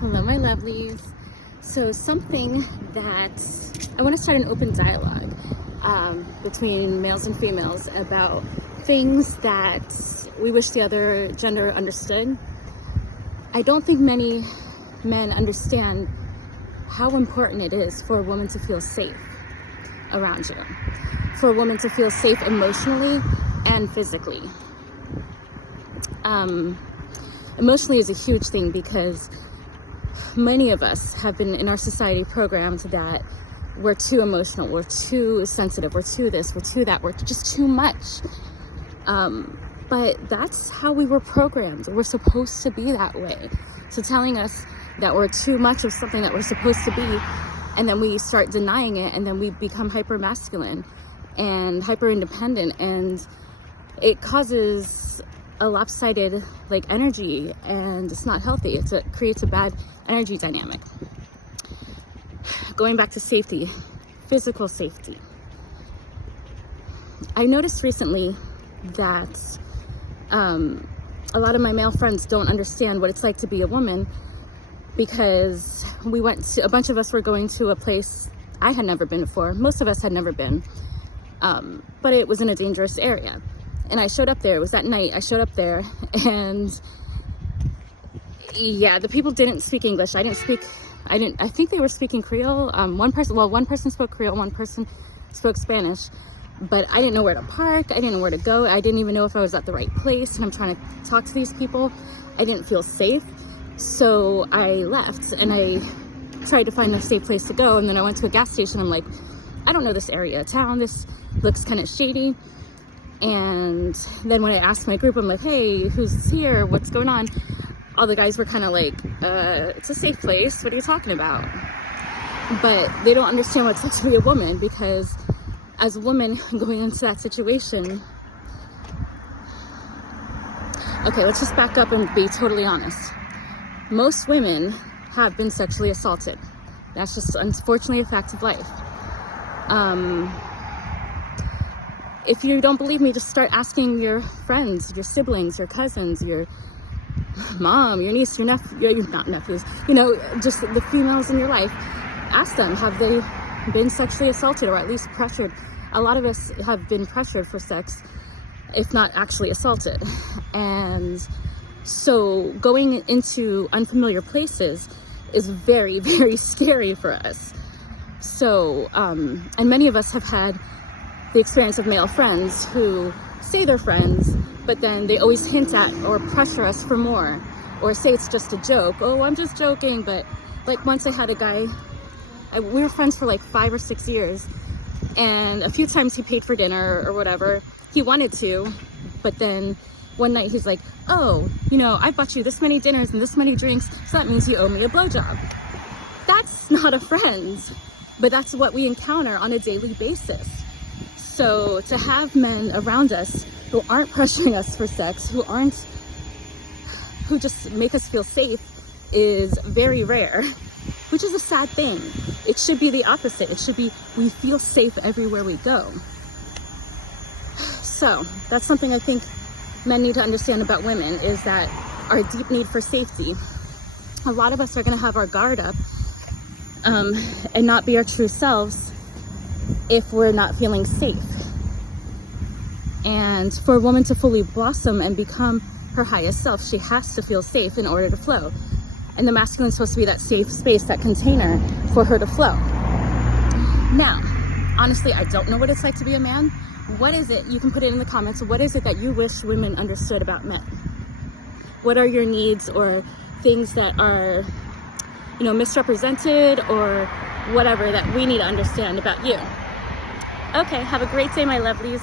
Hello, my lovelies. So something that I want to start an open dialogue between males and females about things that we wish the other gender understood. I don't think many men understand how important it is for a woman to feel safe around you, for a woman to feel safe emotionally and physically. Emotionally is a huge thing because many of us have been in our society programmed that we're too emotional, we're too sensitive, we're too this, we're too that, we're just too much. But that's how we were programmed. We're supposed to be that way. So telling us that we're too much of something that we're supposed to be, and then we start denying it, and then we become hyper masculine and hyper independent, and it causes a lopsided energy, and it's not healthy. It creates a bad energy dynamic. Going back to safety, physical safety. I noticed recently that a lot of my male friends don't understand what it's like to be a woman, because a bunch of us were going to a place I had never been before. Most of us had never been, but it was in a dangerous area. And I showed up there, it was at night, I showed up there, and yeah, the people didn't speak English. I think they were speaking Creole. One person spoke Creole, one person spoke Spanish, but I didn't know where to park, I didn't know where to go, I didn't even know if I was at the right place, and I'm trying to talk to these people. I didn't feel safe, so I left, and I tried to find a safe place to go, and then I went to a gas station. I'm like, I don't know this area of town, this looks kind of shady. And then when I asked my group, I'm like, hey, who's here? What's going on? All the guys were kind of like, it's a safe place. What are you talking about? But they don't understand what it's like to be a woman, because as a woman going into that situation, okay, let's just back up and be totally honest. Most women have been sexually assaulted. That's just unfortunately a fact of life. If you don't believe me, just start asking your friends, your siblings, your cousins, your mom, your niece, your nephew, not nephews, just the females in your life. Ask them, have they been sexually assaulted, or at least pressured? A lot of us have been pressured for sex, if not actually assaulted. And so going into unfamiliar places is very, very scary for us. So, and many of us have had the experience of male friends who say they're friends, but then they always hint at or pressure us for more, or say it's just a joke. Oh, I'm just joking. But once I had a guy, we were friends for 5 or 6 years, and a few times he paid for dinner or whatever. He wanted to, but then one night he's like, oh, I bought you this many dinners and this many drinks, so that means you owe me a blowjob. That's not a friend, but that's what we encounter on a daily basis. So to have men around us who aren't pressuring us for sex, who just make us feel safe, is very rare, which is a sad thing. It should be the opposite. It should be, we feel safe everywhere we go. So that's something I think men need to understand about women, is that our deep need for safety. A lot of us are going to have our guard up and not be our true selves if we're not feeling safe. And for a woman to fully blossom and become her highest self, she has to feel safe in order to flow. And the masculine is supposed to be that safe space, that container for her to flow. Now, honestly, I don't know what it's like to be a man. What is it? You can put it in the comments. What is it that you wish women understood about men? What are your needs or things that are, misrepresented, or whatever that we need to understand about you? Okay, have a great day, my lovelies.